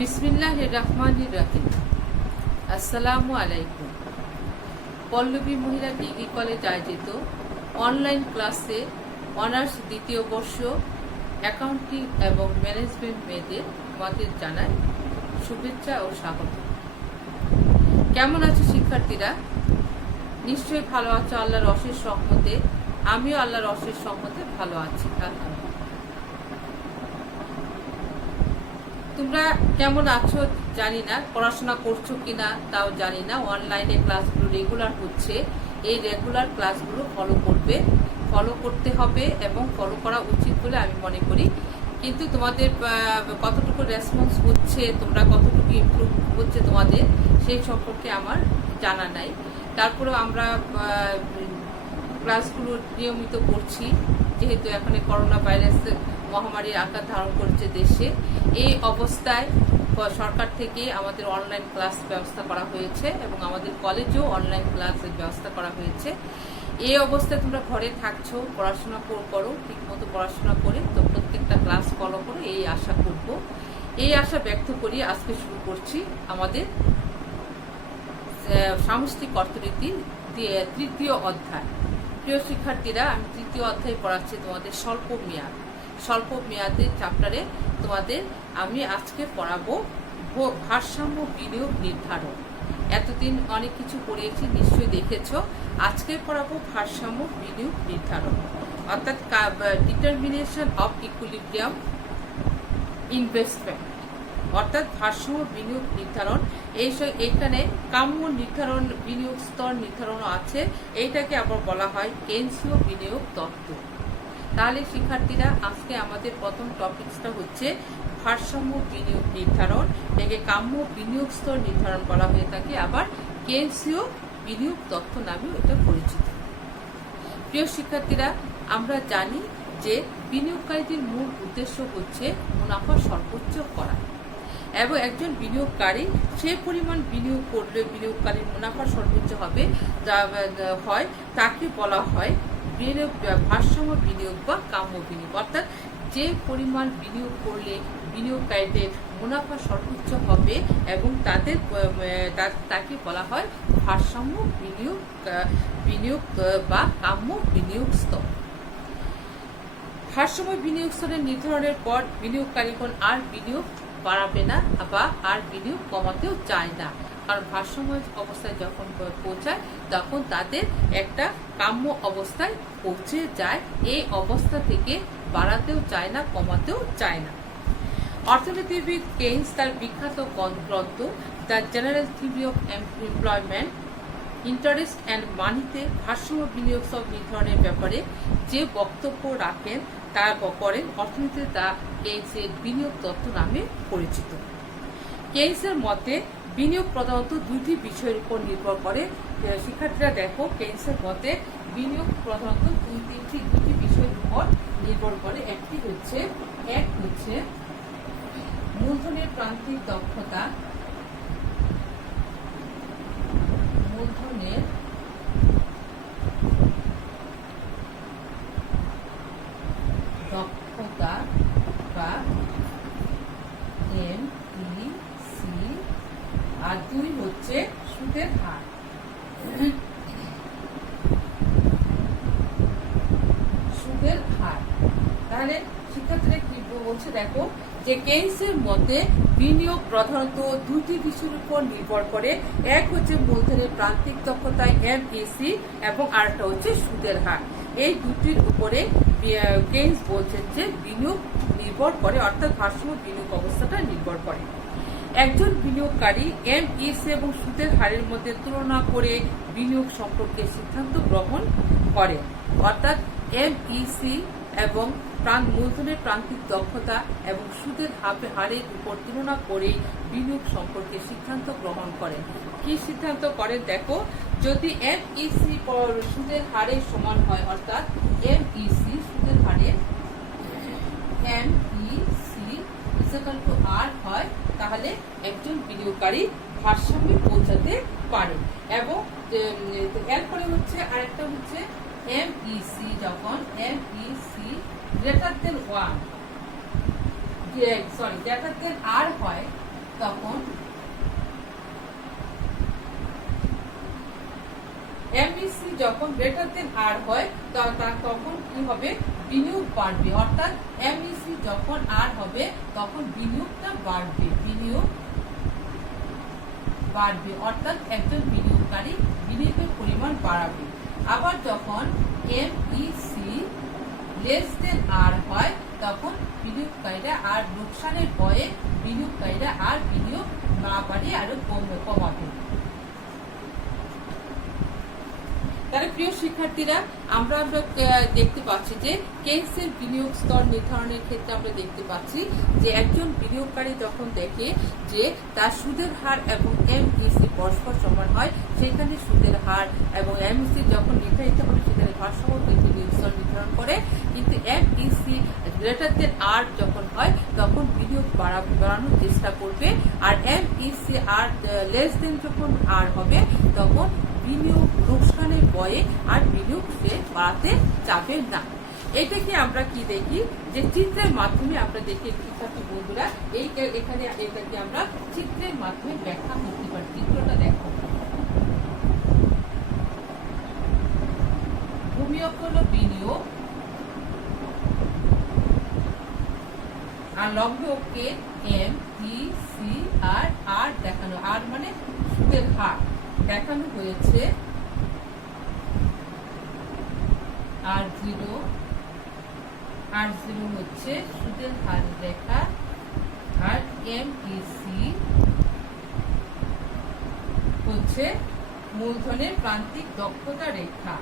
বিসমিল্লাহির রহমানির রহিম। আসসালামু আলাইকুম। পল্লবী মহিলা ডিগ্রি কলেজ আয়োজিত অনলাইন ক্লাসে অনার্স দ্বিতীয় বর্ষ অ্যাকাউন্টিং এবং ম্যানেজমেন্ট মেয়েদের তোমাদের জানাই শুভেচ্ছা ও স্বাগত। কেমন আছো শিক্ষার্থীরা? নিশ্চয়ই ভালো আছো আল্লাহর অশেষ রহমতে। আমিও আল্লাহর অশেষ রহমতে ভালো আছি। তোমরা কেমন আছো জানি না, পড়াশোনা করছো কিনা তাও জানি না। অনলাইনে ক্লাসগুলো রেগুলার হচ্ছে, এই রেগুলার ক্লাসগুলো ফলো করতে হবে এবং ফলো করা উচিত বলে আমি মনে করি। কিন্তু তোমাদের কতটুকু রেসপন্স হচ্ছে, তোমরা কতটুকু ইমপ্রুভ হচ্ছে তোমাদের, সেই সম্পর্কে আমার জানা নাই। তারপরেও আমরা ক্লাসগুলো নিয়মিত করছি, যেহেতু এখানে করোনা ভাইরাসের মহামারীর আকার ধারণ করছে দেশে। এই অবস্থায় সরকার থেকে আমাদের অনলাইন ক্লাস ব্যবস্থা করা হয়েছে এবং আমাদের কলেজেও অনলাইন ক্লাসের ব্যবস্থা করা হয়েছে। এই অবস্থায় তোমরা ঘরে থাকছো, পড়াশোনা করো, ঠিকমতো পড়াশোনা করে তো প্রত্যেকটা ক্লাস ফলো করো, এই আশা করব। এই আশা ব্যক্ত করি আজকে শুরু করছি আমাদের সামষ্টিক অর্থনীতি তৃতীয় অধ্যায়। প্রিয় শিক্ষার্থীরা, আমি তৃতীয় অধ্যায় পড়াচ্ছি তোমাদের স্বল্প মেয়াদের চ্যাপ্টারে। তোমাদের আমি আজকে পড়াবো ভারসাম্য বিনিয়োগ নির্ধারণ। এতদিন অনেক কিছু পড়িয়েছি, নিশ্চয়ই দেখেছ। আজকে পড়াবো ভারসাম্য বিনিয়োগ নির্ধারণ, অর্থাৎ ডিটারমিনেশন অফ ইকুইলিব্রিয়াম ইনভেস্টমেন্ট, অর্থাৎ ভারসাম্য বিনিয়োগ নির্ধারণ। এইখানে কাম্য নির্ধারণ, বিনিয়োগ স্তর নির্ধারণও আছে। এইটাকে আবার বলা হয় কেন্সীয় বিনিয়োগ তত্ত্ব। তাহলে শিক্ষার্থীরা, আজকে আমাদের প্রথম টপিকসটা হচ্ছে ভারসাম্য বিনিয়োগ নির্ধারণ। একে কাম্য বিনিয়োগ স্তর নির্ধারণ করা হয়ে থাকে, আবার কেন্সীয় বিনিয়োগ তত্ত্ব নামেও এটা পরিচিত। প্রিয় শিক্ষার্থীরা, আমরা জানি যে বিনিয়োগকারীদের মূল উদ্দেশ্য হচ্ছে মুনাফা সর্বোচ্চ করা, এবং একজন বিনিয়োগকারী সে পরিমাণ বিনিয়োগ করলে বিনিয়োগকারীর মুনাফা সর্বোচ্চ হবে হয় তাকে বলা হয় ভারসাম্য বিনিয়োগ বা কাম্য বিনিয়োগ। অর্থাৎ যে পরিমাণ বিনিয়োগ করলে বিনিয়োগকারীদের মুনাফা সর্বোচ্চ হবে এবং তাকে বলা হয় ভারসাম্য বিনিয়োগ বা কাম্য বিনিয়োগ স্তর। ভারসাম্য বিনিয়োগ স্তরের নির্ধারণের পর বিনিয়োগকারীগণ আর বিনিয়োগ বাড়াবে না বা আর বিনিয়োগ কমাতেও চায় না, কারণ ভারসাম্য অবস্থায় যখন পৌঁছায় তখন তাদের একটা কাম্য অবস্থায় পৌঁছে যায়। এই অবস্থা থেকে বাড়াতেও চায় না, কমাতেও চায় না। অর্থনীতিবিদ কেইন্স তার বিখ্যাত গ্রন্থ the general theory of employment, interest and মানিতে ভারসাম্য বিনিয়োগ স্তর নির্ধারণের ব্যাপারে যে বক্তব্য রাখেন তা করেন অর্থনীতিতে, তা কেইন্সের বিনিয়োগ তত্ত্ব নামে পরিচিত। কেইন্সের মতে বিনিয়োগ প্রধানত দুইটি বিষয়ের উপর নির্ভর করে। শিক্ষার্থীরা দেখো, কেইন্সের মতে বিনিয়োগ প্রধানত দুটি বিষয়ের উপর নির্ভর করে। এক হচ্ছে মূলধনের প্রান্তিক দক্ষতা, মূলধনের দক্ষতা বা MPC, আর দুই হচ্ছে সুদের হার। তাহলে শিক্ষার্থীরা কি বলছে দেখো, যে কেইন্সের মতে বিনিয়োগ প্রধানত দুটি বিষয়ের উপর নির্ভর করে। এক হচ্ছে মূলধনের প্রান্তিক দক্ষতা MPC এবং আরেকটা হচ্ছে সুদের হার। এই দুটির উপরে কেইন্স বলছেন যে বিনিয়োগ নির্ভর করে, অর্থাৎ ভারসাম্য বিনিয়োগ অবস্থাটা নির্ভর করে। একজন বিনিয়োগকারী MPC এবং সুদের হারের মধ্যে তুলনা করে বিনিয়োগ সম্পর্কে সিদ্ধান্ত গ্রহণ করে, অর্থাৎ MPC এবং মূলধনের প্রান্তিক দক্ষতা এবং সুদের হারের উপর তুলনা করে বিনিয়োগ সম্পর্কে সিদ্ধান্ত গ্রহণ করেন। কি সিদ্ধান্ত করেন দেখো, যদি MPC সুদের হারের সমান হয়, অর্থাৎ MPC সুদের হারের MPC R হয়, তাহলে একজন বিনিয়োগকারী ভারসাম্যে পৌঁছাতে পারে। এবং এরপরে হচ্ছে আরেকটা হচ্ছে MPC, যখন MPC greater than R হয়, তখন এমইসি যখন গ্রেটার দেন আর হয় তখন কি হবে, বিনিয়োগ বাড়বে। অর্থাৎ এমইসি যখন আর হবে তখন বিনিয়োগটা বাড়বে, বিনিয়োগ বাড়বে, অর্থাৎ একজন বিনিয়োগকারী বিনিয়োগের পরিমাণ বাড়াবে। আবার যখন এমইসি লেস দেন আর হয় তখন বিনিয়োগকারীরা আর লোকসানের ভয়ে বিনিয়োগকারীরা আর বিনিয়োগ না বাড়িয়ে আরো কমাবে। তাহলে প্রিয় শিক্ষার্থীরা, আমরা দেখতে পাচ্ছি যে কেন্সের বিনিয়োগ স্তর নির্ধারণের ক্ষেত্রে আমরা দেখতে পাচ্ছি যে একজন বিনিয়োগকারী যখন দেখে যে তার সুদের হার এবং এমইসি পরস্পর সমান হয়, সেখানে সুদের হার এবং এমইসি যখন নির্ধারিত হবে সেখানে ভারসাম্য বিনিয়োগ স্তর নির্ধারণ করে। কিন্তু এমইসি গ্রেটার দেন আর যখন হয় তখন বিনিয়োগ বাড়ানোর চেষ্টা করবে, আর এমইসি আর লেস দেন যখন আর হবে তখন বিনিয়োগ লোকসানের ভয়ে আর বিনিয়োগ সে বাড়াতে যাবে না। এটাকে আমরা কি দেখি যে চিত্রের মাধ্যমে আমরা দেখি শিক্ষার্থী বন্ধুরা, এখানে এটাকে আমরা চিত্রের মাধ্যমে ব্যাখ্যা করতে পারি। চিত্রটা দেখো, ভূমিয়োগ হলো বিনিয়োগ আর লব্ধকে এম ই সি আর আর দেখানো, আর মানে সুদের হার দেখানো হয়েছে, আর জিরো হচ্ছে সুদের হার রেখা, আর এমইসি হচ্ছে মূলধনের প্রান্তিক দক্ষতা রেখা।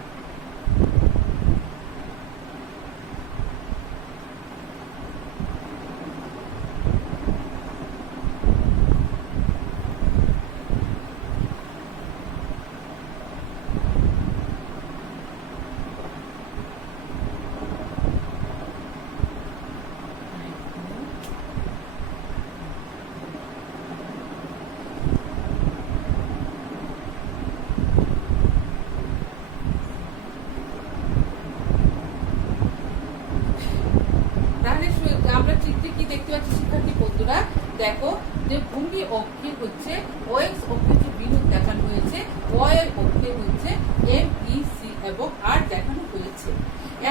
দেখো যে ভূমি অক্ষে হচ্ছে ওএক্স অক্ষে যে বিনিয়োগ দেখানো হয়েছে, ওয়াই অক্ষে হচ্ছে এমইসি এবং আর দেখানো হয়েছে।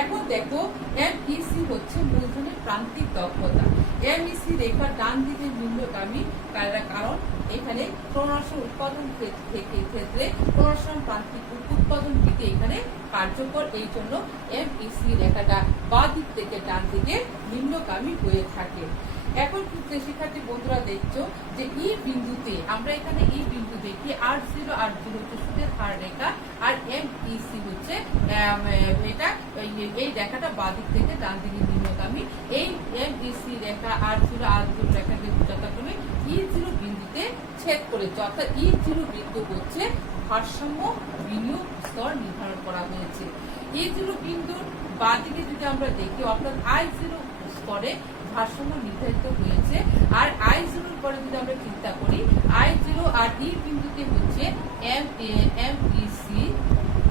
এখন দেখো এমইসি হচ্ছে মূলধনের প্রান্তিক দক্ষতা। এমইসি রেখার ডান দিকে নিম্নগামী, কারণ এখানে ক্রমশ উৎপাদন ক্ষেত্রে ক্রমশ প্রান্তিক উৎপাদন দিকে এখানে কার্যকর, এই জন্য এমইসি রেখাটা বাঁ দিক থেকে ডান দিকে নিম্নগামী হয়ে থাকে। এখন শিক্ষার্থী বন্ধুরা দেখছো যে ই বিন্দুতে আমরা এখানে ই বিন্দু দেখি আর জিরো হচ্ছে সুদের হার রেখা, আর এমইসি হচ্ছে এটা এই রেখাটা বাঁ দিক থেকে ডান দিকে নিম্নগামী। এই এমইসি রেখা আর জিরো রেখাকে যথাক্রমে ই জিরো বিন্দুতে ছেদ করেছে, অর্থাৎ ই জিরো বিন্দু হচ্ছে ভারসাম্য বিনিয়োগ স্তর নির্ধারণ করা হয়েছে। ই জিরো বিন্দুর বাঁ দিকে যদি আমরা দেখি, অর্থাৎ আই জিরো স্তরে ভারসাম্য নির্ধারিত হয়েছে, আর আই জিরোর পরে যদি আমরা চিন্তা করি আই জিরো আর ই বিন্দুতে হচ্ছে এমইসি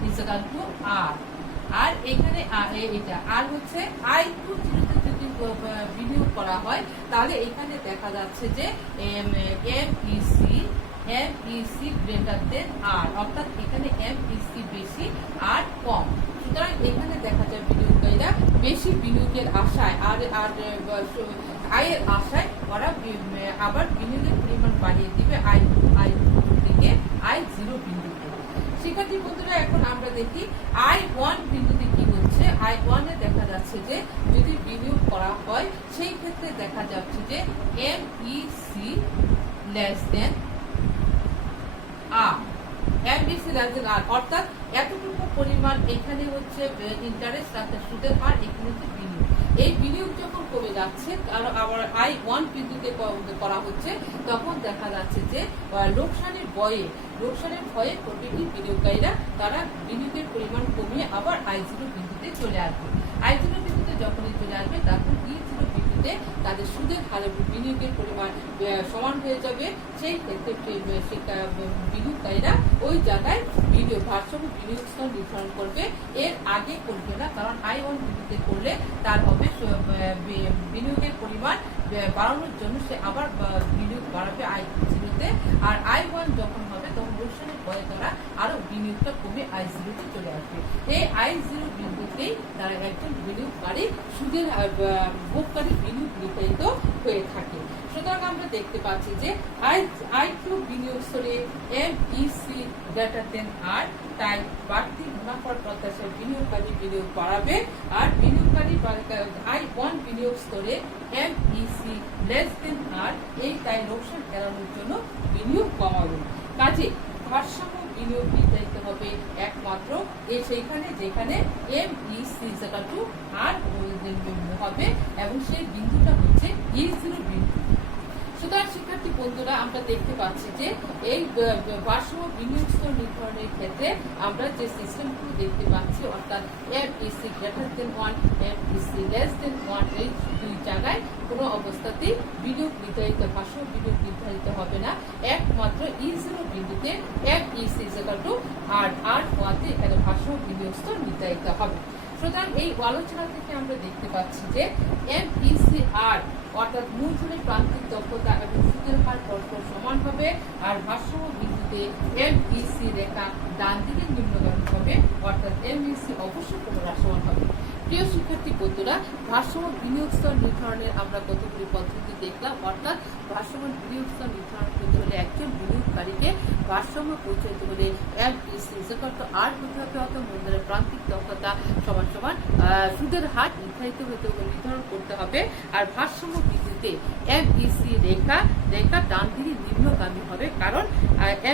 ইকুয়াল টু আর, আর এখানে এটা আর হচ্ছে আই টু জিরোতে যদি বিনিয়োগ করা হয় তাহলে এখানে দেখা যাচ্ছে যে এমইসি গ্রেটার দেন আর, অর্থাৎ এখানে এমইসি বেশি আর কম। সুতরাং এখানে দেখা যায় বিনিয়োগকারীরা বেশি বিনিয়োগের আশায় আর আয়ের আশায় ওরা আবার বিনিয়োগের পরিমাণ বাড়িয়ে দিবে আই থেকে আই জিরো বিন্দুতে। শিক্ষার্থী বন্ধুরা, এখন আমরা দেখি আই ওয়ান বিন্দুতে কি হচ্ছে। আই ওয়ানে দেখা যাচ্ছে যে যদি বিনিয়োগ করা হয় সেই ক্ষেত্রে দেখা যাচ্ছে যে এমইসি লেস দেন আর, এমইসি লেস দেন আর, অর্থাৎ এতটুকু পরিমাণ এখানে হচ্ছে ইন্টারেস্ট, সুদের হার, এখানে হচ্ছে বিনিয়োগ। এই বিনিয়োগ যখন কমে যাচ্ছে আবার আই ওয়ান বিন্দুতে করা হচ্ছে তখন দেখা যাচ্ছে যে লোকসানের ভয়ে প্রতিটি বিনিয়োগকারীরা তারা বিনিয়োগের পরিমাণ কমিয়ে আবার আই জিরো বিন্দুতে চলে আসবে। আই জিরো বিন্দুতে যখনই চলে আসবে তখন ই জিরো বিন্দুতে তাদের সুদের হারে বিনিয়োগের পরিমাণ সমান হয়ে যাবে। সেই ক্ষেত্রে বিনিয়োগকারীরা ওই জায়গায় ভারসাম্য বিনিয়োগ স্তর নির্ধারণ করবে, এর আগে করবে না, কারণ আই ওয়ান বিন্দুতে করলে তার হবে বিনিয়োগের পরিমাণ বাড়ানোর জন্য সে আবার বিনিয়োগ বাড়াবে I0-তে, আর I1 যখন হবে তখন রোশনের বয়ে তারা আরো বিনিয়োগটা কমে I0-তে চলে আসবে। এই I0 বিন্দুতেই তারা একজন বিনিয়োগকারী সুদের ভোগকারী বিনিয়োগ নির্ধারিত হয়ে থাকে। সুতরাং আমরা দেখতে পাচ্ছি যে I3 বিনিয়োগ স্তরে MEC গ্রেটার দেন R, তাই বাড়তি মুনাফার প্রত্যাশায় বিনিয়োগকারী বিনিয়োগ বাড়াবে, আর বিনিয়োগকারী I1 বিনিয়োগ স্তরে MEC লেস দেন R, এই তাই লোকসান এড়ানোর জন্য বিনিয়োগ কমাবে। কাজে ভারসাম্য বিনিয়োগ নির্ধারিত হবে একমাত্র সেইখানে যেখানে MEC R হবে এবং সেই বিন্দুটা হচ্ছে E0 বিন্দু। সুতরাং শিক্ষার্থী বন্ধুরা, আমরা দেখতে পাচ্ছি যে এই ভারসাম্য বিনিয়োগ স্তর নির্ধারণের ক্ষেত্রে আমরা যে সিস্টেমগুলো দেখতে পাচ্ছি, অর্থাৎ MEC greater than 1, MEC less than 1, এই দুই জায়গায় কোনো অবস্থাতেই বিনিয়োগ নির্ধারিত ভারসাম্য বিনিয়োগ নির্ধারিত হবে না। একমাত্র E0 বিন্দুতে MEC R হওয়াতে এখানে ভারসাম্য বিনিয়োগ স্তর নির্ধারিত হবে। সুতরাং এই আলোচনা থেকে আমরা দেখতে পাচ্ছি যে MEC R অর্থাৎ মূলধনের প্রান্তিক দক্ষতা এবং সুদের হার পরস্পর সমান হবে, আর ভারসাম্য বিন্দুতে MEC রেখা ডান দিকে নিম্নগামী হবে, অর্থাৎ MEC অবশ্যই ক্রমহ্রাসমান হবে। প্রিয় শিক্ষার্থী বন্ধুরা, ভারসাম্য বিনিয়োগ স্তর নির্ধারণের আমরা কতগুলি পদ্ধতি দেখলাম, অর্থাৎ ভারসাম্য বিনিয়োগ স্তর নির্ধারণ করতে হলে একজন বিনিয়োগকারীকে ভারসাম্য পরিচালিত হলে MEC R হতে হবে, অর্থাৎ মূলধনের প্রান্তিক দক্ষতা সমান সমান সুদের হার নির্ধারিত হতে হবে, নির্ধারণ করতে হবে, আর ভারসাম্য বিন্দুতে MEC রেখা ডান দিকে নিম্নগামী হবে, কারণ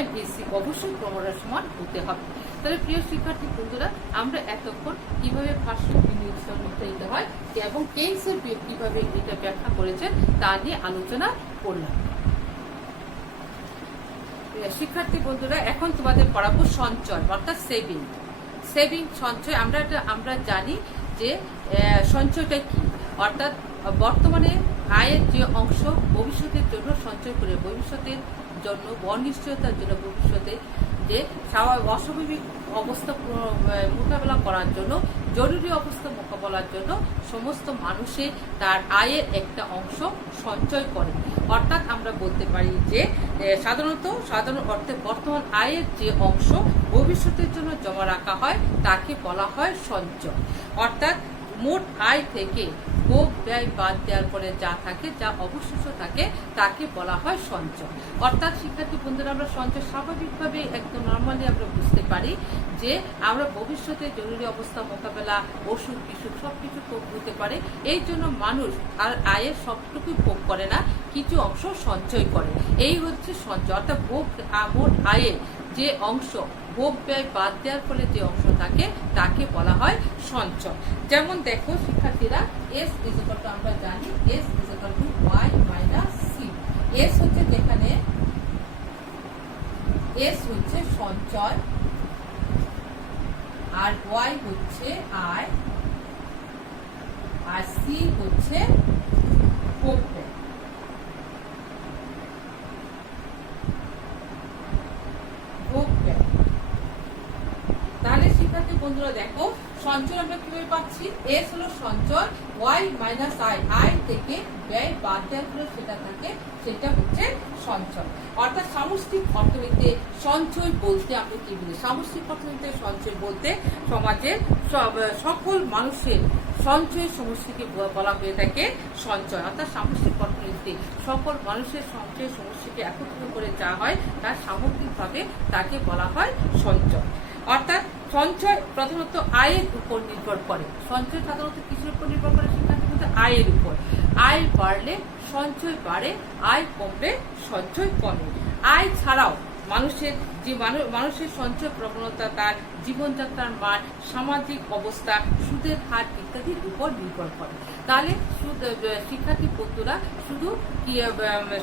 MEC অবশ্যই ক্রমহ্রাসমান হতে হবে। তাহলে প্রিয় শিক্ষার্থী বন্ধুরা, আমরা এতক্ষণ কিভাবে ভারসাম্য বিনিয়োগ স্তর নির্ধারিত হয় এবং কেইন্সের কিভাবে এটা ব্যাখ্যা করেছেন তা নিয়ে আলোচনা করলাম। শিক্ষার্থী বন্ধুরা, এখন তোমাদের পড়াবো সঞ্চয় অর্থাৎ সেভিং সঞ্চয়। আমরা জানি যে সঞ্চয়টা কি, অর্থাৎ বর্তমানে আয়ের যে অংশ ভবিষ্যতের জন্য সঞ্চয় করে ভবিষ্যতের জন্য অনিশ্চয়তার জন্য ভবিষ্যতে যে অস্বাভাবিক অবস্থা মোকাবেলা করার জন্য, জরুরি অবস্থা মোকাবেলার জন্য সমস্ত মানুষে তার আয়ের একটা অংশ সঞ্চয় করে। অর্থাৎ আমরা বলতে পারি যে সাধারণ অর্থে বর্তমান আয়ের যে অংশ ভবিষ্যতের জন্য জমা রাখা হয় তাকে বলা হয় সঞ্চয়। অর্থাৎ মোট আয় থেকে ভোগ ব্যয় বাদ দেওয়ার পরে যা থাকে, যা অবশিষ্ট থাকে, তাকে বলা হয় সঞ্চয়। অর্থাৎ শিক্ষার্থী বন্ধুরা, আমরা সঞ্চয় স্বাভাবিকভাবে একদম নর্মালি আমরা বুঝতে পারি যে আমরা ভবিষ্যতে জরুরি অবস্থা মোকাবেলা, অসুখ বিসুখ সবকিছু ভোগ হতে পারে, এই জন্য মানুষ আর আয়ের সবটুকুই ভোগ করে না, কিছু অংশ সঞ্চয় করে। এই হচ্ছে সঞ্চয়। অর্থাৎ মোট আয়ের যে অংশ ভোগ ব্যয় বাদ দেওয়ার ফলে যে অংশ থাকে তাকে বলা হয় সঞ্চয়। যেমন দেখো শিক্ষার্থীরা, S আমরা জানি S Y - C। S হচ্ছে যেখানে S হচ্ছে সঞ্চয়, আর Y হচ্ছে আয়, আর C হচ্ছে ভোগ ব্যয়। তাহলে শিক্ষার্থী বন্ধুরা দেখো, সঞ্চয় আমরা কিভাবে পাচ্ছি? S হলো সঞ্চয়, Y - আয় থেকে ব্যয় বাদ দেওয়ার ফলে সেটা থাকে, সেটা হচ্ছে সঞ্চয়। অর্থাৎ সামষ্টিক অর্থনীতিতে সঞ্চয় বলতে আমরা কি বুঝি? সামষ্টিক অর্থনীতিতে সঞ্চয় বলতে সমাজের সকল মানুষের সঞ্চয় সমষ্টিকে বলা হয়ে থাকে সঞ্চয়। অর্থাৎ সামষ্টিক অর্থনীতিতে সকল মানুষের সঞ্চয় সমষ্টিকে একত্রিত করে যা হয় তার সামগ্রিকভাবে তাকে বলা হয় সঞ্চয়। অর্থাৎ সঞ্চয় প্রধানত আয়ের উপর নির্ভর করে। সঞ্চয় সাধারণত কিসের উপর নির্ভর করে? শিক্ষার্থী বলতে আয়ের উপর। আয় বাড়লে সঞ্চয় বাড়ে, আয় কমলে সঞ্চয় কমে। আয় ছাড়াও মানুষের সঞ্চয় প্রবণতা, তার জীবনযাত্রার মান, সামাজিক অবস্থা, সুদের হার ইত্যাদির উপর নির্ভর করে। তাহলে শিক্ষার্থী বন্ধুরা, শুধু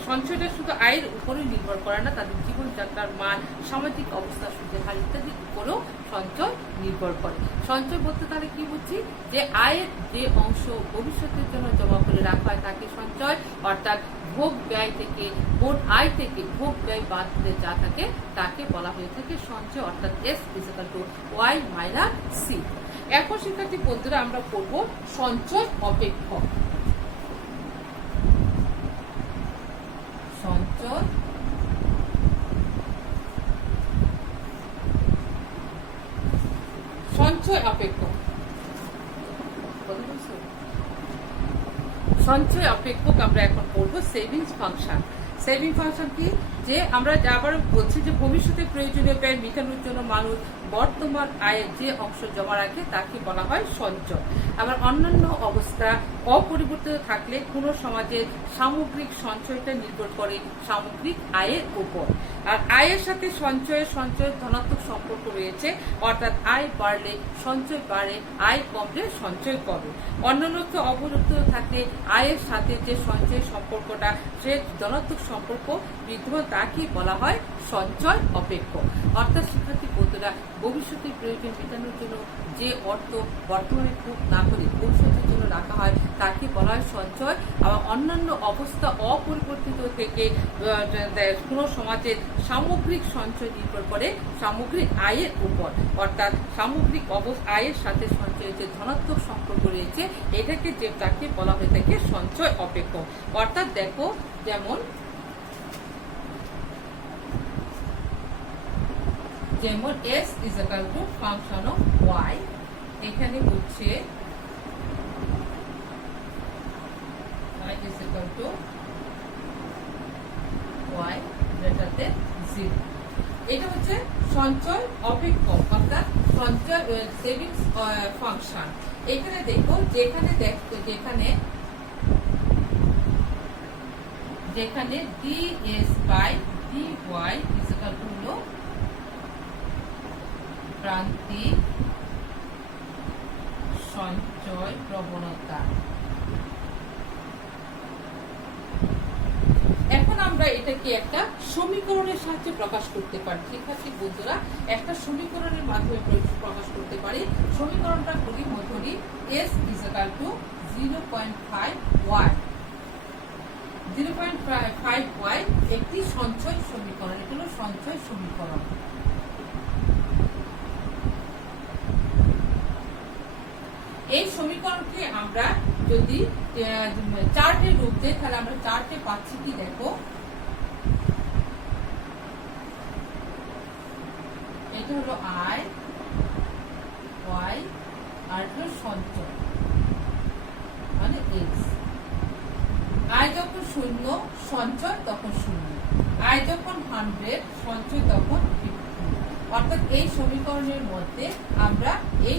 সঞ্চয়টা শুধু আয়ের উপরেই নির্ভর করে না, তাদের জীবনযাত্রার মান, সামাজিক অবস্থা, সুদের হার ইত্যাদির উপরও সঞ্চয় নির্ভর করে। সঞ্চয় বলতে তাহলে কি বুঝছি? যে আয়ের যে অংশ ভবিষ্যতের জন্য জমা করে রাখা হয় তাকে সঞ্চয়। অর্থাৎ ভোগ ব্যয় থেকে, মোট আয় থেকে ভোগ ব্যয় বাদ দিতে যা থাকে তাকে বলা হয়ে থাকে সঞ্চয়। অর্থাৎ S Y - C। এখন শিক্ষার্থী বন্ধুরা, আমরা পড়ব সঞ্চয় অপেক্ষক। সঞ্চয় অপেক্ষক আমরা এখন পড়বো সেভিংস ফাংশন। সেভিং ফাংশন কি, যে আমরা আবার বলছি যে ভবিষ্যতে প্রয়োজনীয় ব্যয় মেটানোর জন্য মানুষ বর্তমান আয়ের যে অংশ জমা রাখে তাকে বলা হয় সঞ্চয়। আবার অন্যান্য অবস্থা অপরিবর্তিত থাকলে কোনো সমাজের সামগ্রিক সঞ্চয়টা নির্ভর করে সামগ্রিক আয়ের উপর। আর আয়ের সাথে সঞ্চয়ের ধনাত্মক সম্পর্ক রয়েছে, অর্থাৎ আয় বাড়লে সঞ্চয় বাড়ে, আয় কমলে সঞ্চয় কমে। অন্যান্য অপরিবর্তিত থাকলে আয়ের সাথে যে সঞ্চয়ের সম্পর্কটা সে ধনাত্মক সম্পর্ক বিদ্যমান তাকে বলা হয় সঞ্চয় অপেক্ষক। অর্থাৎ শিক্ষার্থী বন্ধুরা, ভবিষ্যতের প্রয়োজন মেটানোর জন্য যে অর্থ বর্তমানে খুব না করে ভবিষ্যতের জন্য রাখা হয় তাকে বলা হয় সঞ্চয়। আবার অন্যান্য অবস্থা অপরিবর্তিত থেকে কোনো সমাজের সামগ্রিক সঞ্চয় নির্ভর করে সামগ্রিক আয়ের উপর, অর্থাৎ সামগ্রিক আয়ের সাথে সঞ্চয়ের যে ধনাত্মক সম্পর্ক রয়েছে এটাকে যে তাকে বলা হয়ে থাকে সঞ্চয় অপেক্ষক। অর্থাৎ দেখো, যেমন s is equal to function of y, এখানে হচ্ছে y is equal to y greater than 0। এটা হচ্ছে সঞ্চয় অপেক্ষক, অর্থাৎ সঞ্চয় সেভিংস ফাংশন। এখানে দেখো, যেখানে ds by dy is equal to হলো প্রান্তিক সঞ্চয় প্রবণতা। এখন আমরা এটাকে একটা সমীকরণের সাহায্যে প্রকাশ করতে পারি। শিক্ষার্থী বন্ধুরা, একটা সমীকরণের মাধ্যমে প্রকাশ করতে পারি। সমীকরণটা খুবই Madhuri, s is equal to 0.5y। 0.5y একটি সঞ্চয় সমীকরণ, এটা হলো সঞ্চয় সমীকরণ। এই সমীকরণকে আমরা যদি চার্টের রূপ দিই তাহলে আমরা চার্টে পাচ্ছি কি, দেখো এটা হলো আয়, ওয়াই, আর হলো সঞ্চয় মানে এক্স। আয় যখন 0 সঞ্চয় তখন 0, আয় যখন 100 সঞ্চয় তখন 50। অর্থাৎ এই সমীকরণের মধ্যে আমরা এই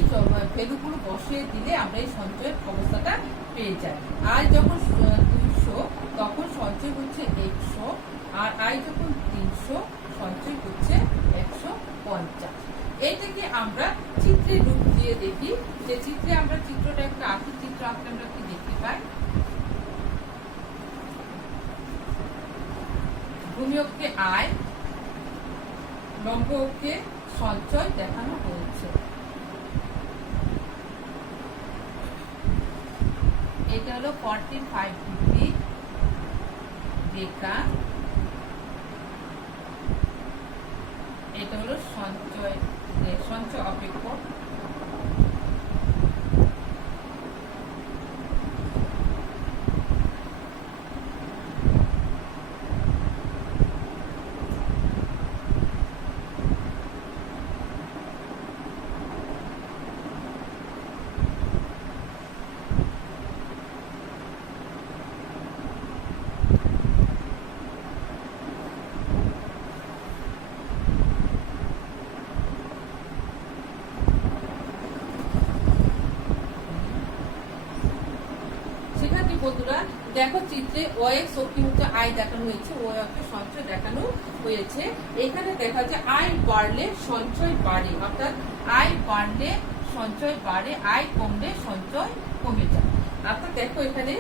ভ্যালুগুলো বসিয়ে দিলে আমরা এই সঞ্চয়ের অবস্থাটা পেয়ে যাই। আয় যখন 200 তখন সঞ্চয় হচ্ছে 100, আর আয় যখন 300 সঞ্চয় হচ্ছে 150। এটাকে আমরা চিত্রের রূপ দিয়ে দেখি, যে চিত্রে আমরা চিত্রটা একটা আঁকি, চিত্র আঁকলে আমরা কি দেখতে পাই, ভূমি অক্ষে আয়, লম্ব অক্ষে সঞ্চয় দেখানো হয়েছে। এটা হলো 45 ডিগ্রি রেখা, এটা হলো সঞ্চয় অপেক্ষক। বন্ধুরা দেখো, চিত্রে ওএক্স অক্ষে হচ্ছে আয় দেখানো হয়েছে, ওই অক্ষে সঞ্চয় দেখানো হয়েছে। এখানে দেখা যায় আয় বাড়লে সঞ্চয় বাড়ে, অর্থাৎ আয় বাড়লে সঞ্চয় বাড়ে, আয় কমলে সঞ্চয় কমে যায়। অর্থাৎ দেখো, এখানে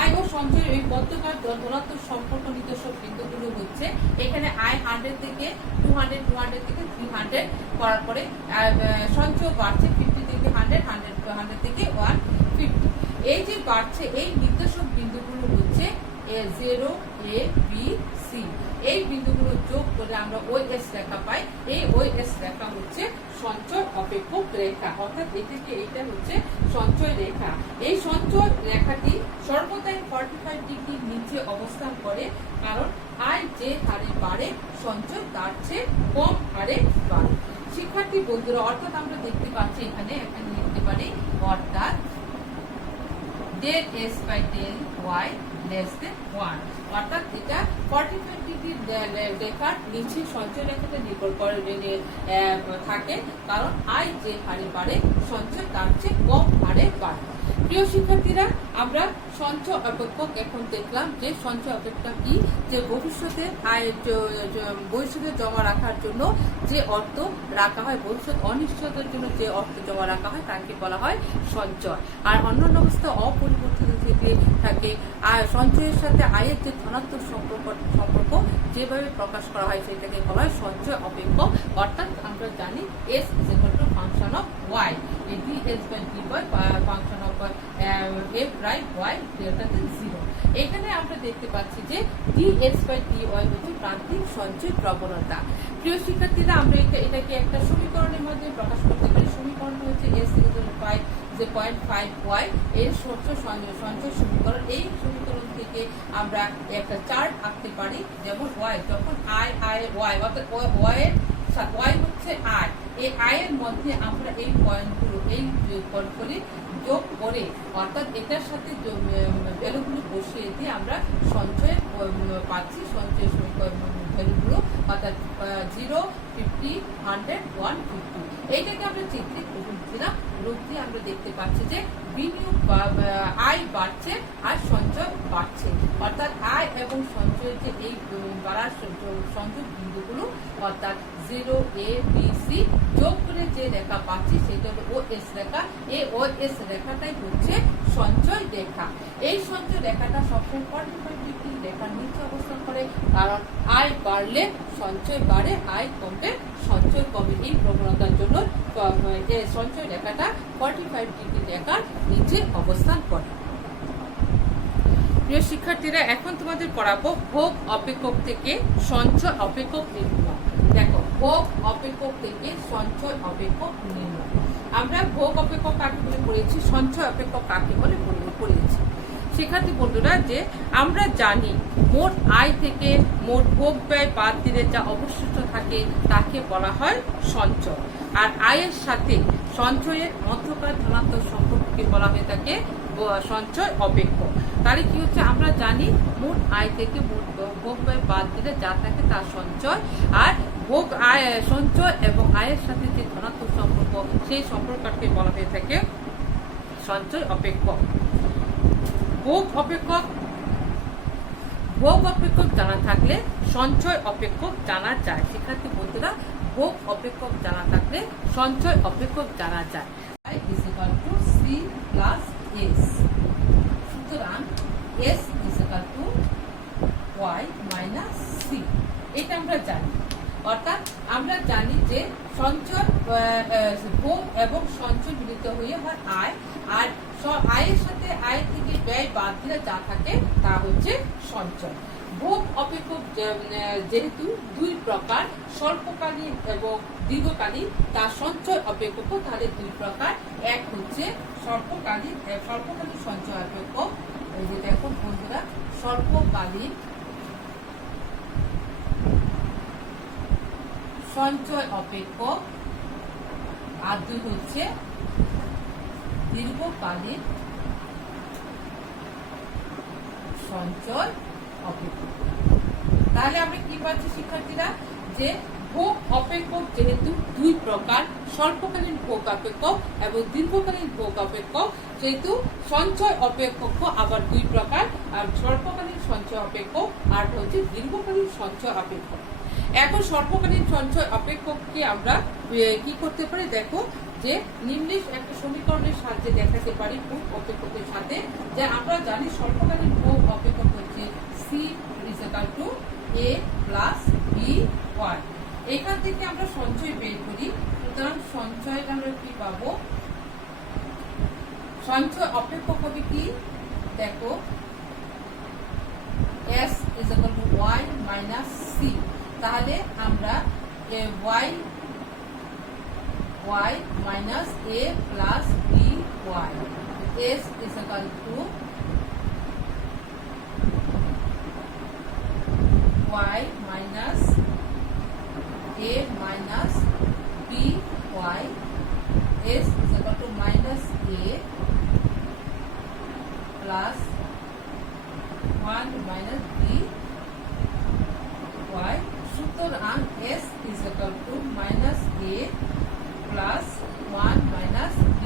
আয় ও সঞ্চয়ের এই পদ্মকার ধনাত্মক সম্পর্ক নিজস্ব বিন্দুগুলো হচ্ছে, এখানে আয় 100 থেকে 200, 200 থেকে 300 করার পরে সঞ্চয় বাড়ছে 50 থেকে 100, 100 থেকে 150। এই যে বাড়ছে এই নির্দেশক বিন্দুগুলো হচ্ছে 0, A, B, C। এই বিন্দুগুলো যোগ করে আমরা OS রেখা পাই। এই OS রেখা হচ্ছে সঞ্চয় অপেক্ষক রেখা, অর্থাৎ এইটা হচ্ছে সঞ্চয় রেখা। এই সঞ্চয় রেখাটি সর্বদাই 45 ডিগ্রির নিচে অবস্থান করে, কারণ আয় যে হারে বাড়ে সঞ্চয় তার চেয়ে কম হারে বাড়ে। শিক্ষার্থী বন্ধুরা, অর্থাৎ আমরা দেখতে পাচ্ছি এখানে লিখতে পারি, অর্থাৎ del s by del y less than 1, অর্থাৎ এটা 45 ডিগ্রি রেখার নিচে সঞ্চয় রেখাটা নির্ভর করে থাকে, কারণ আয় যে হারে বাড়ে সঞ্চয় তার চেয়ে কম হারে বাড়ে। প্রিয় শিক্ষার্থীরা, আমরা সঞ্চয় অপেক্ষক এখন দেখলাম যে সঞ্চয় অপেক্ষক কি, যে ভবিষ্যতে ভবিষ্যতে জমা রাখার জন্য যে অর্থ রাখা হয়, ভবিষ্যৎ অনিশ্চয়তার জন্য যে অর্থ জমা রাখা হয় তাকে বলা হয় সঞ্চয়। আর অন্যান্য অবস্থা অপরিবর্তিত থেকে থাকে। আর সঞ্চয়ের সাথে আয়ের যে ধনাত্মক সম্পর্ক যেভাবে প্রকাশ করা হয় সেটাকে বলা হয় সঞ্চয় অপেক্ষক। অর্থাৎ আমরা জানি s is equal to function of y, ds by dy function of f right y greater than 0। এখানে আমরা দেখতে পাচ্ছি যে ds by dy হচ্ছে প্রান্তিক সঞ্চয় প্রবণতা। প্রিয় শিক্ষার্থীরা, আমরা এটাকে একটা সমীকরণের মধ্যে প্রকাশ করতে পারি। সমীকরণ হচ্ছে s is equal to 0.5y এর সঞ্চয় সমীকরণ। এই সমীকরণ থেকে আমরা একটা চার্ট আঁকতে পারি, যেমন y যখন y অর্থাৎ y হচ্ছে আয়, এই আয়ের মধ্যে আমরা এই পয়েন্টগুলি যোগ করে, অর্থাৎ এটার সাথে ভ্যালুগুলো বসিয়ে দিয়ে আমরা সঞ্চয় পাচ্ছি। সঞ্চয় ভ্যালুগুলো অর্থাৎ 0, 50, 100, 150। এইটাকে আমরা চিত্রিত রূপ দিয়ে আমরা দেখতে পাচ্ছি যে বিনিয়োগ আয় বাড়ছে আর সঞ্চয় বাড়ছে, অর্থাৎ আয় এবং সঞ্চয়ের যে এই বাড়ার সংযোগ বিন্দুগুলো অর্থাৎ 0, a, b, c যোগ করে যে রেখা পাচ্ছি সেটা হলো OS রেখা। এই OS রেখাটাই হচ্ছে সঞ্চয় রেখা। এই সঞ্চয় রেখাটা সবসময় 45 ডিগ্রি রেখার নিচে অবস্থান করে, কারণ আয় বাড়লে সঞ্চয় বাড়ে, আয় কমলে সঞ্চয় কমে। এই প্রবণতার জন্য সঞ্চয় রেখাটা 45 ডিগ্রি রেখার নিচে অবস্থান করে। প্রিয় শিক্ষার্থীরা, এখন তোমাদের পড়াবো ভোগ অপেক্ষক থেকে সঞ্চয় অপেক্ষক নির্ণয়। দেখো, ভোগ অপেক্ষক থেকে সঞ্চয় অপেক্ষক নির্ণয়। আমরা ভোগ অপেক্ষক কাকে বলে পড়েছি, সঞ্চয় অপেক্ষক কাকে বলে পড়েছি। শিক্ষার্থী বন্ধুরা, যে আমরা জানি মোট আয় থেকে মোট ভোগ ব্যয় বাদ দিলে যা অবশিষ্ট থাকে তাকে বলা হয় সঞ্চয়। আর আয়ের সাথে সঞ্চয়ের মধ্যকার ধনাত্মক সম্পর্ককে বলা হয়ে থাকে সঞ্চয় অপেক্ষক। তাহলে কি হচ্ছে, আমরা জানি মোট আয় থেকে মোট ভোগ ব্যয় বাদ দিলে যা থাকে তা সঞ্চয়। আর সঞ্চয় এবং আয়ের সাথে যে ধনাত্মক সম্পর্ক, সেই সম্পর্ককে বলা হয়ে থাকে সঞ্চয় অপেক্ষক। ভোগ অপেক্ষক জানা থাকলে সঞ্চয় অপেক্ষক জানা যায়। শিক্ষার্থী বন্ধুরা, ভোগ অপেক্ষক জানা থাকলে সঞ্চয় অপেক্ষক জানা যায়। is equal to c plus s, সুতরাং s is equal to y minus c, এটা আমরা জানি। অর্থাৎ আমরা জানি যে সঞ্চয় ভোগ এবং সঞ্চয় মিলিত হয়ে হয় আয়, আর আয়ের সাথে আয় থেকে ব্যয় বাদ দিলে যা থাকে তা হচ্ছে সঞ্চয়। ভোগ অপেক্ষক যেহেতু দুই প্রকার, স্বল্পকালীন এবং দীর্ঘকালীন, তার সঞ্চয় অপেক্ষক তাহলে দুই প্রকার। এক হচ্ছে স্বল্পকালীন সঞ্চয় অপেক্ষক, এই যে দেখো বন্ধুরা, স্বল্পকালীন সঞ্চয় অপেক্ষক, আর দুই হচ্ছে দীর্ঘকালীন সঞ্চয় অপেক্ষক। তাহলে আমরা কি পাচ্ছি শিক্ষার্থীরা, যে ভোগ অপেক্ষক যেহেতু দুই প্রকার, স্বল্পকালীন ভোগ অপেক্ষক এবং দীর্ঘকালীন ভোগ অপেক্ষক, যেহেতু সঞ্চয় অপেক্ষক আবার দুই প্রকার, আর স্বল্পকালীন সঞ্চয় অপেক্ষক আর হচ্ছে দীর্ঘকালীন সঞ্চয় অপেক্ষক। এখন স্বল্পকালীন সঞ্চয় অপেক্ষককে আমরা কি করতে পারি, দেখো যে নিম্নে একটা সমীকরণের সাহায্যে দেখাতে পারি ভোগ অপেক্ষকের সাথে, যে আমরা জানি স্বল্পকালীন ভোগ অপেক্ষক হচ্ছে c is equal to a plus b y। এখান থেকে আমরা সঞ্চয় বের করি, সুতরাং সঞ্চয়টা আমরা কি পাবো, সঞ্চয় অপেক্ষক হবে কি, দেখো s is equal to y minus c। তাহলে আমরা y minus a plus b y, s is equal to y minus a minus b y, s is equal to minus a 1 minus b y, সুতরাং s is equal to minus a plus 1 minus b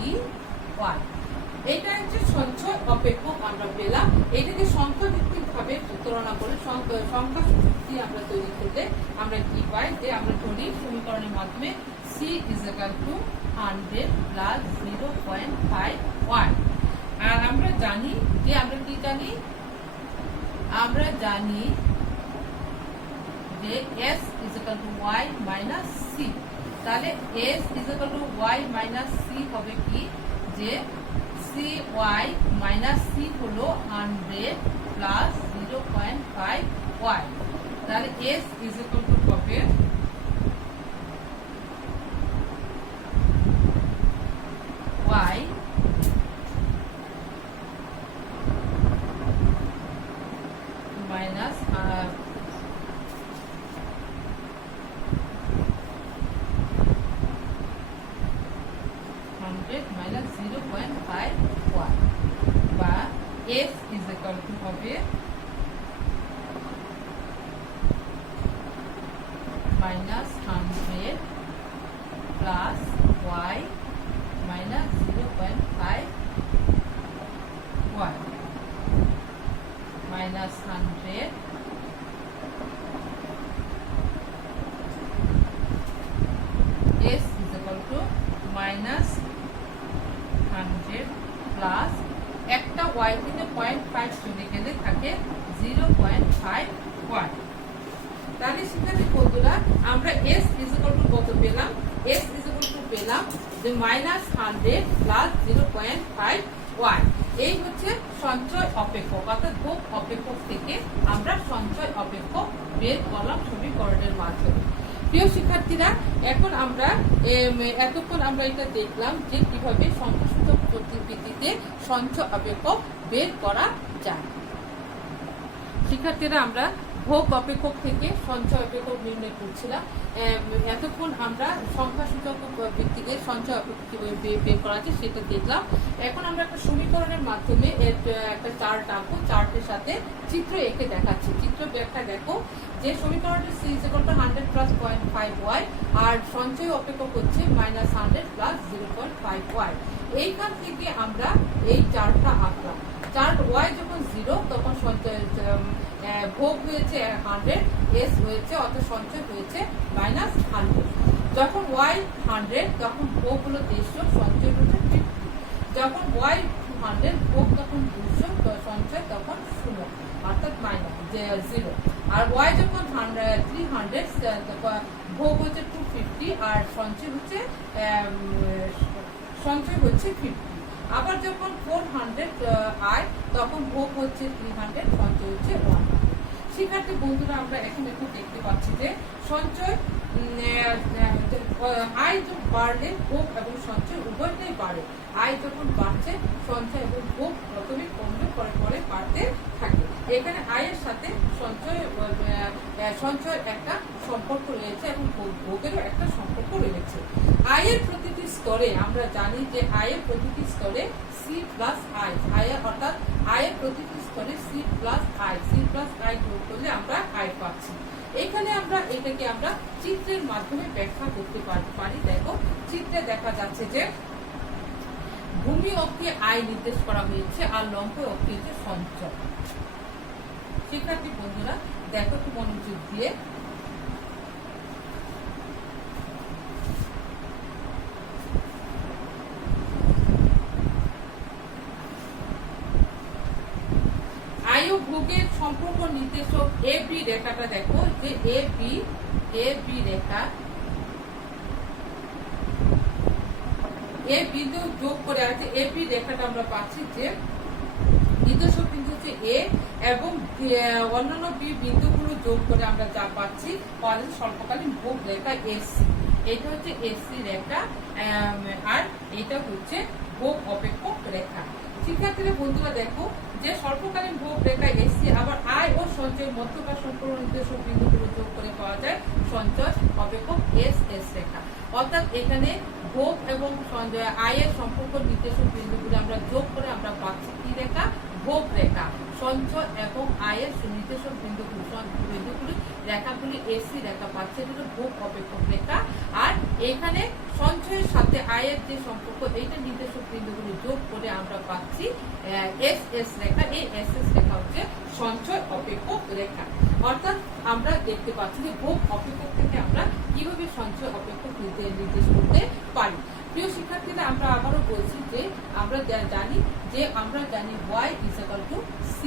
y। এটা হচ্ছে সঞ্চয় অপেক্ষক আমরা পেলাম। এটাকে সংখ্যা ভিত্তিক ভাবে তুলনা করে সংখ্যা সূত্রটি আমরা তৈরি করলে আমরা কি পাই, যে আমরা ধরি সমীকরণের মাধ্যমে c is equal to 100 plus 0.5y। আর আমরা জানি যে আমরা কি জানি, আমরা জানি যে s is equal to y minus c। তাহলে s is equal to y minus c হবে কি, যে cy minus c হলো 100 plus 0.5y। তাহলে s is equal to হবে y minus 100 minus 0.5y, বা s is equal to হবে minus 100 plus y minus 0.5y minus 100 s is equal to minus 100 plus একটা y থেকে 0.5 চলে গেলে থাকে 0.5y। তাহলে শিক্ষার্থী বন্ধুরা আমরা s is equal to কত পেলাম, s is equal to পেলাম যে minus 100 plus 0.5y। এই হচ্ছে সঞ্চয় অপেক্ষক, অর্থাৎ ভোগ অপেক্ষক থেকে আমরা সঞ্চয় অপেক্ষক বের করলাম সমীকরণের মাধ্যমে। প্রিয় শিক্ষার্থীরা, এখন আমরা এতক্ষণ আমরা এটা দেখলাম যে কিভাবে সংখ্যাসূচক পদ্ধতিতে সঞ্চয় অপেক্ষক বের করা যায়। শিক্ষার্থীরা, আমরা ভোগ অপেক্ষক থেকে সঞ্চয় অপেক্ষক নির্ণয় করছিলাম। এতক্ষণ আমরা সংখ্যাসূচক ভিত্তিতে সঞ্চয় অপেক্ষক কিভাবে বের করা যায় সেটা দেখলাম। এখন আমরা একটা সমীকরণের মাধ্যমে একটা চার্ট আঁকবো, চার্টের সাথে চিত্র এঁকে দেখাচ্ছি। চিত্র একটা দেখো যে সমীকরণটি c is equal to 100 plus 0.5y আর সঞ্চয় অপেক্ষক হচ্ছে minus 100 plus 0.5y। এইখান থেকে আমরা এই চার্টটা আঁকলাম। চার্ট y যখন 0 তখন ভোগ হয়েছে 100, s হয়েছে অর্থাৎ সঞ্চয় হয়েছে minus 100। যখন y 100 তখন ভোগ হলো 150, সঞ্চয় হচ্ছে 50। যখন y 200 ভোগ তখন 200, সঞ্চয় তখন 0 অর্থাৎ মাইনাস 0। আর y যখন 300 ভোগ হচ্ছে 250 আর সঞ্চয় হচ্ছে 50। আবার যখন 400 আয় তখন ভোগ হচ্ছে 300, সঞ্চয় হচ্ছে 1। শিক্ষার্থী বন্ধুরা, আমরা এখন দেখতে পাচ্ছি যে সঞ্চয় আয় বাড়লে ভোগ এবং সঞ্চয় উভয়টাই বাড়ে। আয় যখন বাড়ছে সঞ্চয় এবং ভোগ প্রথমে কমবে, পরে বাড়তে থাকে। এখানে আয়ের সাথে সঞ্চয়ের একটা সম্পর্ক রয়েছে এবং ভোগেরও একটা সম্পর্ক রয়েছে। আয়ের প্রতিটি স্তরে আমরা জানি যে আয়ের প্রতিটি স্তরে c প্লাস আই, অর্থাৎ আয়ের প্রতিটি স্তরে c প্লাস আই যোগ করলে আমরা আয় পাচ্ছি। এখানে আমরা এটাকে আমরা চিত্রের মাধ্যমে ব্যাখ্যা করতে পারি। দেখো চিত্রে দেখা যাচ্ছে যে ভূমি অক্ষে আয় নির্দেশ করা হয়েছে আর লম্ব অক্ষে হচ্ছে সঞ্চয়। শিক্ষার্থী বন্ধুরা, দেখো একটু মনোযোগ দিয়ে। আয় ও ভোগের সম্পর্ক নির্দেশক এ বি রেখাটা দেখো, যে এ বি রেখা, এ বিন্দু যোগ করে আছে এ বি রেখাটা আমরা পাচ্ছি যে নির্দেশক বিন্দু হচ্ছে এ এবং অন্যান্য বি বিন্দুগুলো যোগ করে আমরা যা পাচ্ছি স্বল্পকালীন ভোগ রেখা এসি। এটা হচ্ছে এসি রেখা আর এটা হচ্ছে ভোগ অপেক্ষক রেখা। শিক্ষার্থীরা বন্ধুরা, দেখো যে স্বল্পকালীন ভোগ রেখা এসি আবার আয় ও সঞ্চয়ের মধ্যকার সম্পূর্ণ নির্দেশক বিন্দুগুলো যোগ করে পাওয়া যায় সঞ্চয় অপেক্ষক এস রেখা। অর্থাৎ এখানে ভোগ এবং আয়ের সম্পর্ক নির্দেশক বিন্দুগুলো আমরা যোগ করে আমরা পাচ্ছি কি রেখা, ভোগ রেখা, সঞ্চয় এবং আয়ের সুনির্দেশক বিন্দুগুলি রেখাগুলি এসি রেখা পাচ্ছে, এটা হলো ভোগ অপেক্ষক রেখা। আর এখানে সঞ্চয়ের সাথে আয়ের যে সম্পর্ক, এইটা নির্দেশক বিন্দুগুলি যোগ করে আমরা পাচ্ছি এস এস রেখা। এই এস এস রেখা হচ্ছে সঞ্চয় অপেক্ষক রেখা। অর্থাৎ আমরা দেখতে পাচ্ছি যে ভোগ অপেক্ষক থেকে আমরা কিভাবে সঞ্চয় অপেক্ষক নির্দেশ করতে পারি। প্রিয় শিক্ষার্থীরা, আমরা আবারও বলছি যে আমরা জানি y is equal to c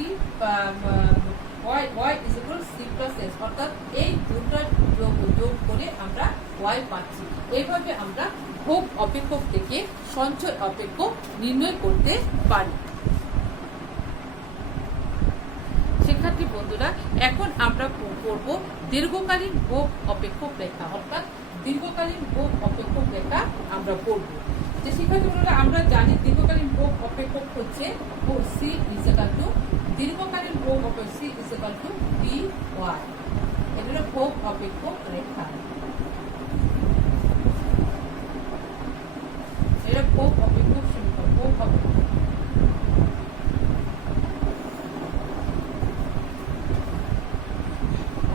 y is equal to c plus s, অর্থাৎ এই দুটো যোগ করে আমরা y পাচ্ছি। এইভাবে আমরা ভোগ অপেক্ষক থেকে সঞ্চয় অপেক্ষক নির্ণয় করতে পারি। শিক্ষার্থী বন্ধুরা, এখন আমরা পড়ব দীর্ঘকালীন ভোগ অপেক্ষক রেখা, অর্থাৎ দীর্ঘকালীন ভোগ অপেক্ষক রেখা আমরা পড়ব। যে শিক্ষার্থী বন্ধুরা, আমরা জানি দীর্ঘকালীন ভোগ অপেক্ষক হচ্ছে c is equal to দীর্ঘকালীন ভোগ অপেক্ষক c is equal to dy, এটা হলো ভোগ অপেক্ষক রেখা। এটা ভোগ অপেক্ষক সমীকরণ, ভোগ অপেক্ষক।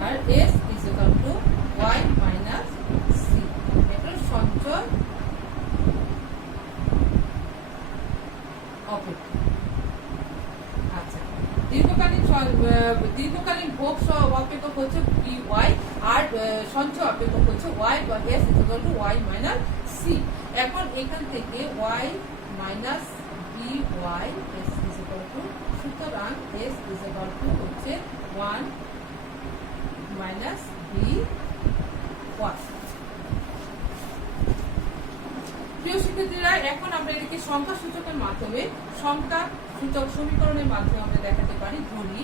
আর s is equal to y minus c, এটা সঞ্চয় অপেক্ষক। আচ্ছা, দীর্ঘকালীন ভোগ অপেক্ষক হচ্ছে dy, আর সঞ্চয় অপেক্ষক হচ্ছে y বা s is equal to y minus c। এখন এখান থেকে y minus by s is equal to, সুতরাং s is equal to হচ্ছে 1 minus by। প্রিয় শিক্ষার্থীরা, এখন আমরা এটাকে সংখ্যা সূচকের মাধ্যমে, সংখ্যা সূচক সমীকরণের মাধ্যমে আমরা দেখাতে পারি। ধরি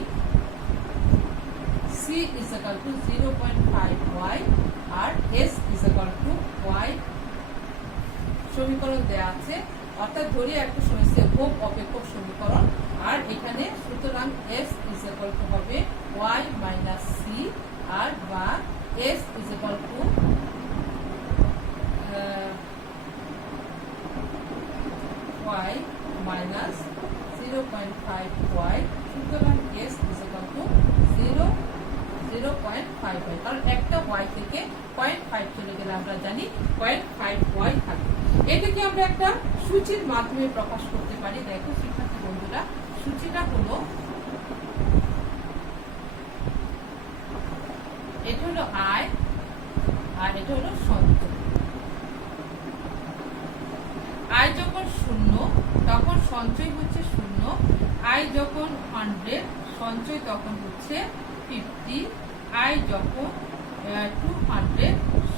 c is equal to 0.5y R s is equal to y সমীকরণ দেয়া আছে, অর্থাৎ ধরি একটা সমস্যা ভোগ অপেক্ষক সমীকরণ। আর এখানে সুতরাং s is equal to হবে y minus c, আর বা s is equal to y minus 0.5y, সুতরাং s is equal to 0.5y, কারণ একটা y থেকে 0.5 চলে গেলে আমরা জানি 0.5y থাকবে। এটাকে আমরা একটা সূচির মাধ্যমে প্রকাশ করতে পারি। দেখো শিক্ষার্থী বন্ধুরা, সূচিটা হলো, এটা হলো আয় আর এটা হলো সঞ্চয়। আয় যখন 0 তখন সঞ্চয় হচ্ছে 0, আয় যখন 100 সঞ্চয় তখন হচ্ছে 50, আয় যখন 200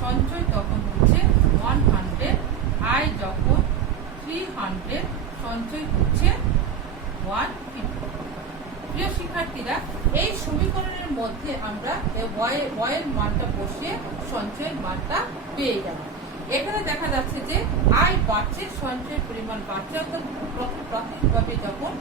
সঞ্চয় তখন হচ্ছে 100, আয় যখন 300 সঞ্চয় হচ্ছে 150। প্রিয় শিক্ষার্থীরা, এই সমীকরণের মধ্যে আমরা y এর মানটা বসিয়ে সঞ্চয়ের মানটা পেয়ে গেলাম। এখানে দেখা যাচ্ছে যে আয় বাড়ছে, সঞ্চয়ের পরিমাণ বাড়ছে, অর্থাৎ প্রাথমিকভাবে যখন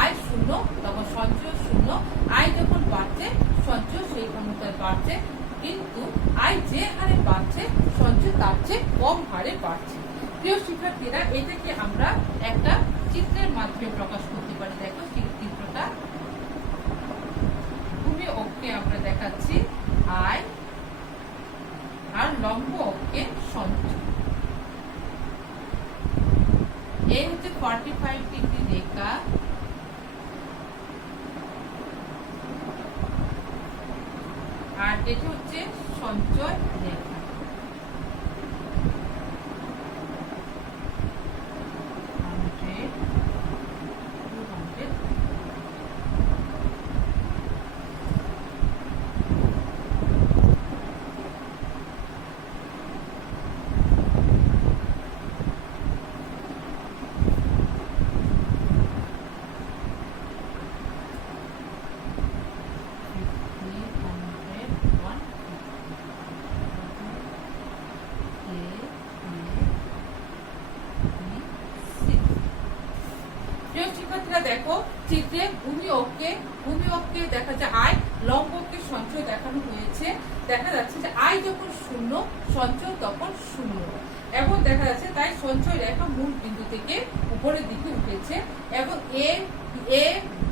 আয় 0 তখন সঞ্চয় 0, আয় যখন বাড়ছে সঞ্চয় সেই অনুসারে বাড়ছে, কিন্তু আয় যে হারে বাড়ছে সঞ্চয় তার চেয়ে কম হারে বাড়ছে। প্রিয় শিক্ষার্থীরা, এটাকে আমরা একটা চিত্রের মাধ্যমে প্রকাশ করতে পারি। দেখো চিত্রটা, ভূমি অক্ষে আমরা দেখাচ্ছি আয় আর লম্ব অক্ষে সঞ্চয়। এই হচ্ছে 45 ডিগ্রি রেখা, আর এটা হচ্ছে সঞ্চয় রেখা। দেখো চিত্রে ভূমি অক্ষে দেখা যায় আয়, লম্ব অক্ষে সঞ্চয় দেখানো হয়েছে। দেখা যাচ্ছে যে আয় যখন 0 সঞ্চয় তখন 0। এবং দেখা যাচ্ছে তাই সঞ্চয় রেখা মূল বিন্দু থেকে উপরের দিকে উঠেছে এবং এ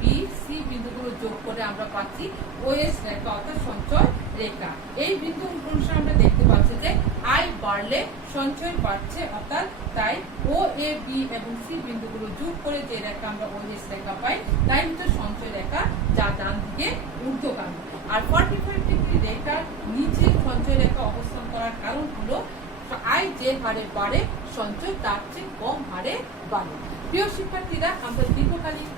বি সি বিন্দুগুলো যোগ করে আমরা পাচ্ছি ওএস রেখা অর্থাৎ সঞ্চয় রেখা। এই বিন্দু অনুসারে আমরা দেখতে পাচ্ছি যে আয় বাড়লে সঞ্চয় বাড়ছে, অর্থাৎ তাই ও এ বি এবং সি বিন্দুগুলো যোগ করে যে রেখা আমরা ওএস রেখা পাই তাই হচ্ছে সঞ্চয় রেখা, যা ডান দিকে ঊর্ধ্বগামী। আর 45 ডিগ্রি রেখার নিচে সঞ্চয় রেখা অবস্থান করার কারণ হলো আয় যে হারে বাড়ে সঞ্চয় তার চেয়ে কম হারে বাড়ে। প্রিয় শিক্ষার্থীরা, আমরা দীর্ঘকালীন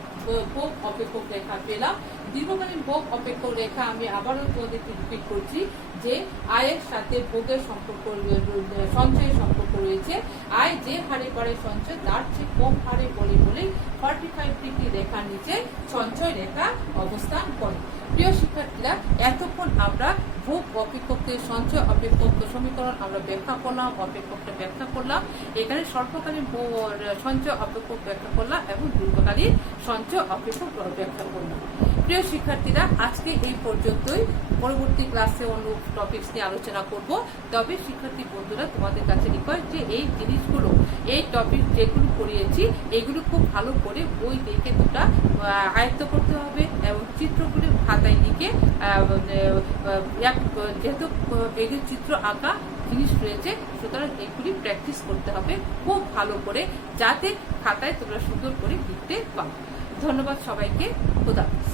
ভোগ অপেক্ষক রেখা পেলাম। দীর্ঘকালীন ভোগ অপেক্ষক রেখা আমি আবারও তোমাদেরকে রিপিট করছি যে আয়ের সাথে ভোগের সম্পর্ক, সঞ্চয়ের সম্পর্ক রয়েছে। আয় যে হারে বাড়ে সঞ্চয় তার চেয়ে কম হারে বলে 45 ডিগ্রি রেখার নিচে সঞ্চয় রেখা অবস্থান করে। প্রিয় শিক্ষার্থীরা, এতক্ষণ আমরা ভোগ অপেক্ষকের সঞ্চয় অপেক্ষক সমীকরণ আমরা ব্যাখ্যা করলাম, অপেক্ষকটা ব্যাখ্যা করলাম, এখানে স্বল্পকালীন সঞ্চয় অপেক্ষক ব্যাখ্যা করলাম এবং দীর্ঘকালীন সঞ্চয় অপেক্ষক ব্যাখ্যা করলাম। প্রিয় শিক্ষার্থীরা, আজকে এই পর্যন্তই। পরবর্তী ক্লাসে অন্য টপিকস নিয়ে আলোচনা করব। তবে শিক্ষার্থী বন্ধুরা, তোমাদের কাছে রিকোয়েস্ট যে এই জিনিসগুলো, এই টপিক যেগুলো পড়িয়েছি এগুলো খুব ভালো করে বই দেখে দুটা আয়ত্ত করতে হবে এবং চিত্রগুলি খাতায় লিখে, যেহেতু এগুলি চিত্র আঁকা জিনিস রয়েছে সুতরাং এগুলি প্র্যাকটিস করতে হবে খুব ভালো করে, যাতে খাতায় তোমরা সুন্দর করে লিখতে পারো। ধন্যবাদ সবাইকে। খোদা হাফেজ।